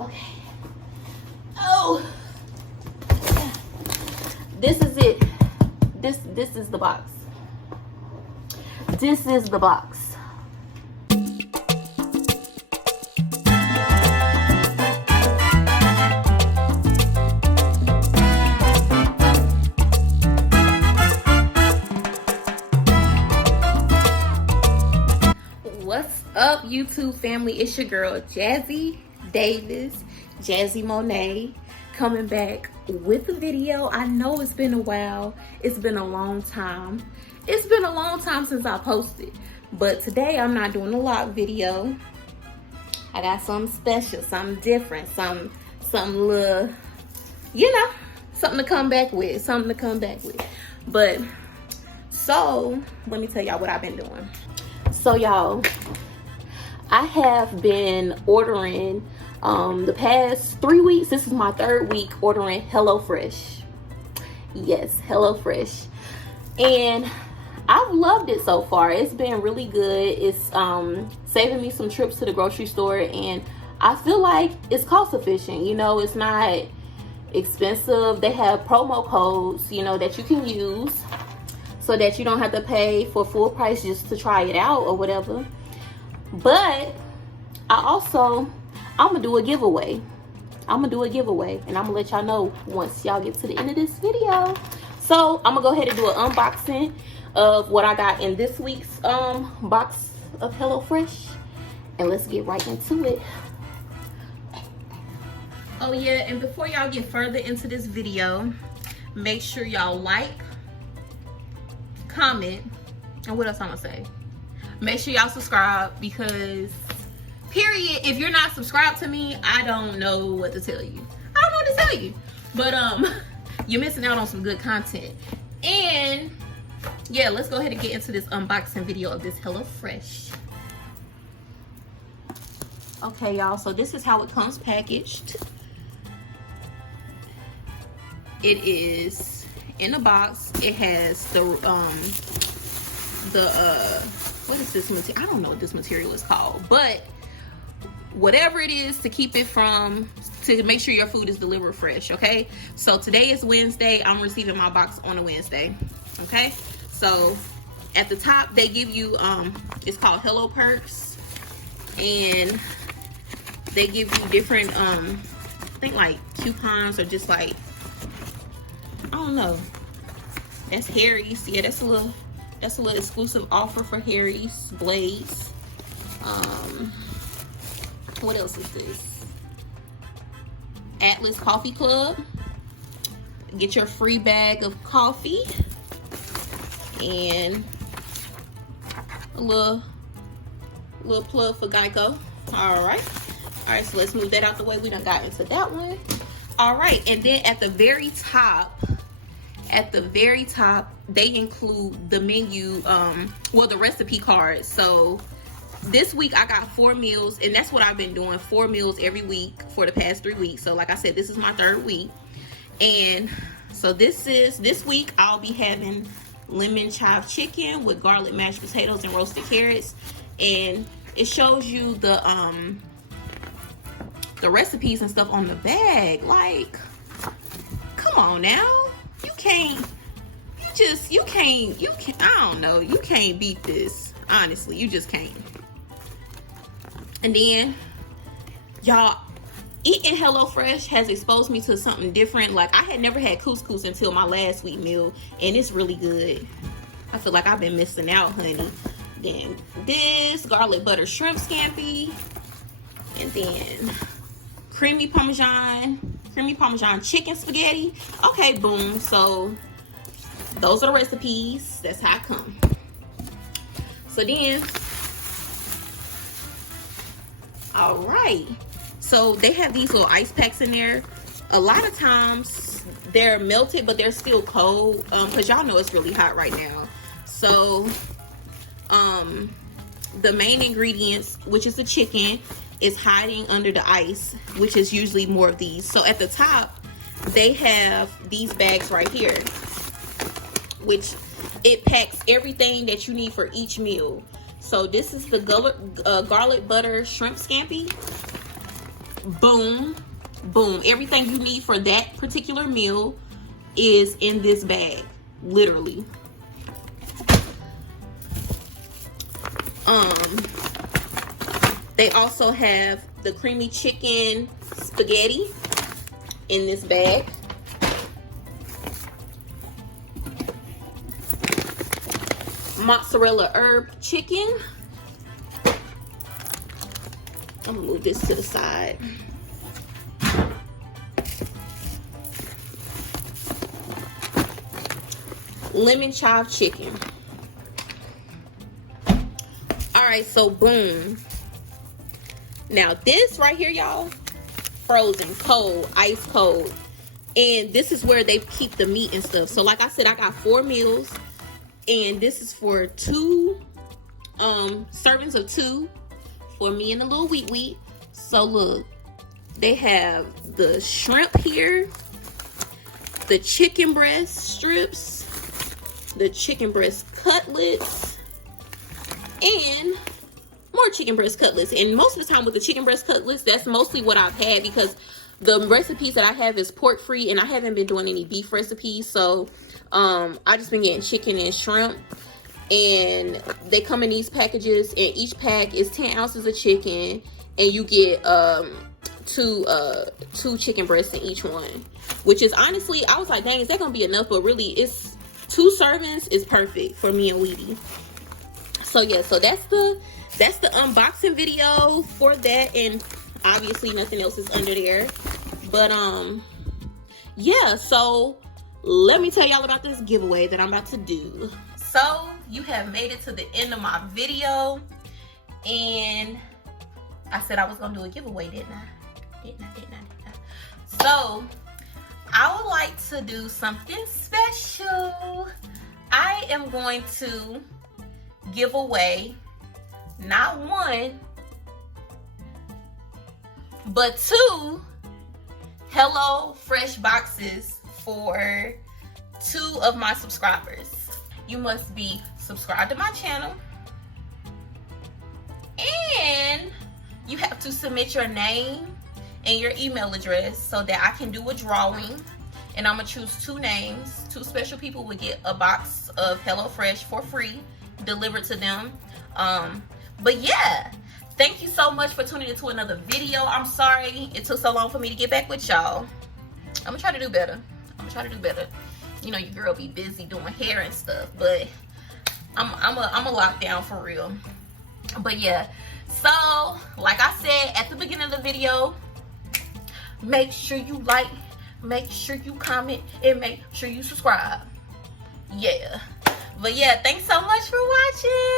Okay. Oh, this is it. This is the box. This is the box. What's up, YouTube family? It's your girl Jazzy Davis, Jazzy Monet, coming back with a video. I know it's been a while. It's been a long time. It's been a long time since I posted, but today I'm not doing a log video. I got something special, something different, something little, you know, something to come back with, But so let me tell y'all what I've been doing. So y'all, I have been ordering the past 3 weeks. This is my 3rd week ordering HELLOFRESH. Yes, HELLOFRESH. And I've loved it so far. It's been really good. It's saving me some trips to the grocery store, and I feel like it's cost efficient. You know, it's not expensive. They have promo codes, you know, that you can use, so that you don't have to pay for full price just to try it out or whatever. But I'm gonna do a giveaway. And I'm gonna let y'all know once y'all get to the end of this video. So I'm gonna go ahead and do an unboxing of what I got in this week's box of HelloFresh, and let's get right into it. Oh yeah, and before y'all get further into this video, make sure y'all like, comment, and what else I'm gonna say? Make sure y'all subscribe, because period, if you're not subscribed to me, I don't know what to tell you. But you're missing out on some good content. And yeah, let's go ahead and get into this unboxing video of this HelloFresh. Okay y'all, so this is how it comes packaged. It is in a box. It has the what is this material? I don't know what this material is called, but whatever it is to keep it to make sure your food is delivered fresh. Okay, so today is Wednesday. I'm receiving my box on a Wednesday. Okay, so at the top they give you it's called Hello Perks, and they give you different I think like coupons, or just like, I don't know. That's Harry's. Yeah, that's a little exclusive offer for Harry's Blades. What else is this? Atlas Coffee Club. Get your free bag of coffee. And a little plug for Geico. Alright, so let's move that out the way. We done got into that one. Alright, and then at the very top, they include the menu, the recipe card. So this week I got 4 meals, and that's what I've been doing, 4 meals every week for the past 3 weeks. So like I said, this is my 3rd week. And so this week I'll be having lemon chive chicken with garlic mashed potatoes and roasted carrots. And it shows you the recipes and stuff on the bag. Like, come on now. You can't I don't know, you can't beat this. Honestly, you just can't. And then y'all, eating HelloFresh has exposed me to something different. Like, I had never had couscous until my last week meal, and it's really good. I feel like I've been missing out, honey. Then this garlic butter shrimp scampi, and then creamy parmesan chicken spaghetti. Okay, boom. So those are the recipes. That's how I come. So then, all right, so they have these little ice packs in there. A lot of times they're melted, but they're still cold, because y'all know it's really hot right now. So the main ingredients, which is the chicken, is hiding under the ice, which is usually more of these. So at the top they have these bags right here, which it packs everything that you need for each meal. So this is the garlic butter shrimp scampi. Boom, boom. Everything you need for that particular meal is in this bag, literally. They also have the creamy chicken spaghetti in this bag. Mozzarella herb chicken. I'm gonna move this to the side. Lemon chive chicken. All right, so boom. Now this right here, y'all, frozen, cold, ice cold. And this is where they keep the meat and stuff. So like I said, I got 4 meals. And this is for 2 servings of 2 for me and the little wheat. So look, they have the shrimp here, the chicken breast strips, the chicken breast cutlets, and more chicken breast cutlets. And most of the time with the chicken breast cutlets, that's mostly what I've had, because the recipes that I have is pork free and I haven't been doing any beef recipes. So I just been getting chicken and shrimp, and they come in these packages, and each pack is 10 ounces of chicken, and you get two chicken breasts in each one, which is honestly, I was like, dang, is that gonna be enough? But really, it's 2 servings is perfect for me and Weedy. So yeah, so that's the unboxing video for that, and obviously nothing else is under there. But yeah, so let me tell y'all about this giveaway that I'm about to do. So you have made it to the end of my video, and I said I was gonna do a giveaway, didn't I? So I would like to do something special. I am going to give away not 1, but 2 HelloFresh boxes for 2 of my subscribers. You must be subscribed to my channel, and you have to submit your name and your email address so that I can do a drawing, and I'm gonna choose 2 names. 2 special people will get a box of HelloFresh for free delivered to them. But yeah, thank you so much for tuning into another video. I'm sorry it took so long for me to get back with y'all. I'm gonna try to do better. You know, your girl be busy doing hair and stuff, but I'm a lockdown for real. But yeah, so like I said at the beginning of the video, make sure you like, make sure you comment, and make sure you subscribe. Yeah. But yeah, thanks so much for watching.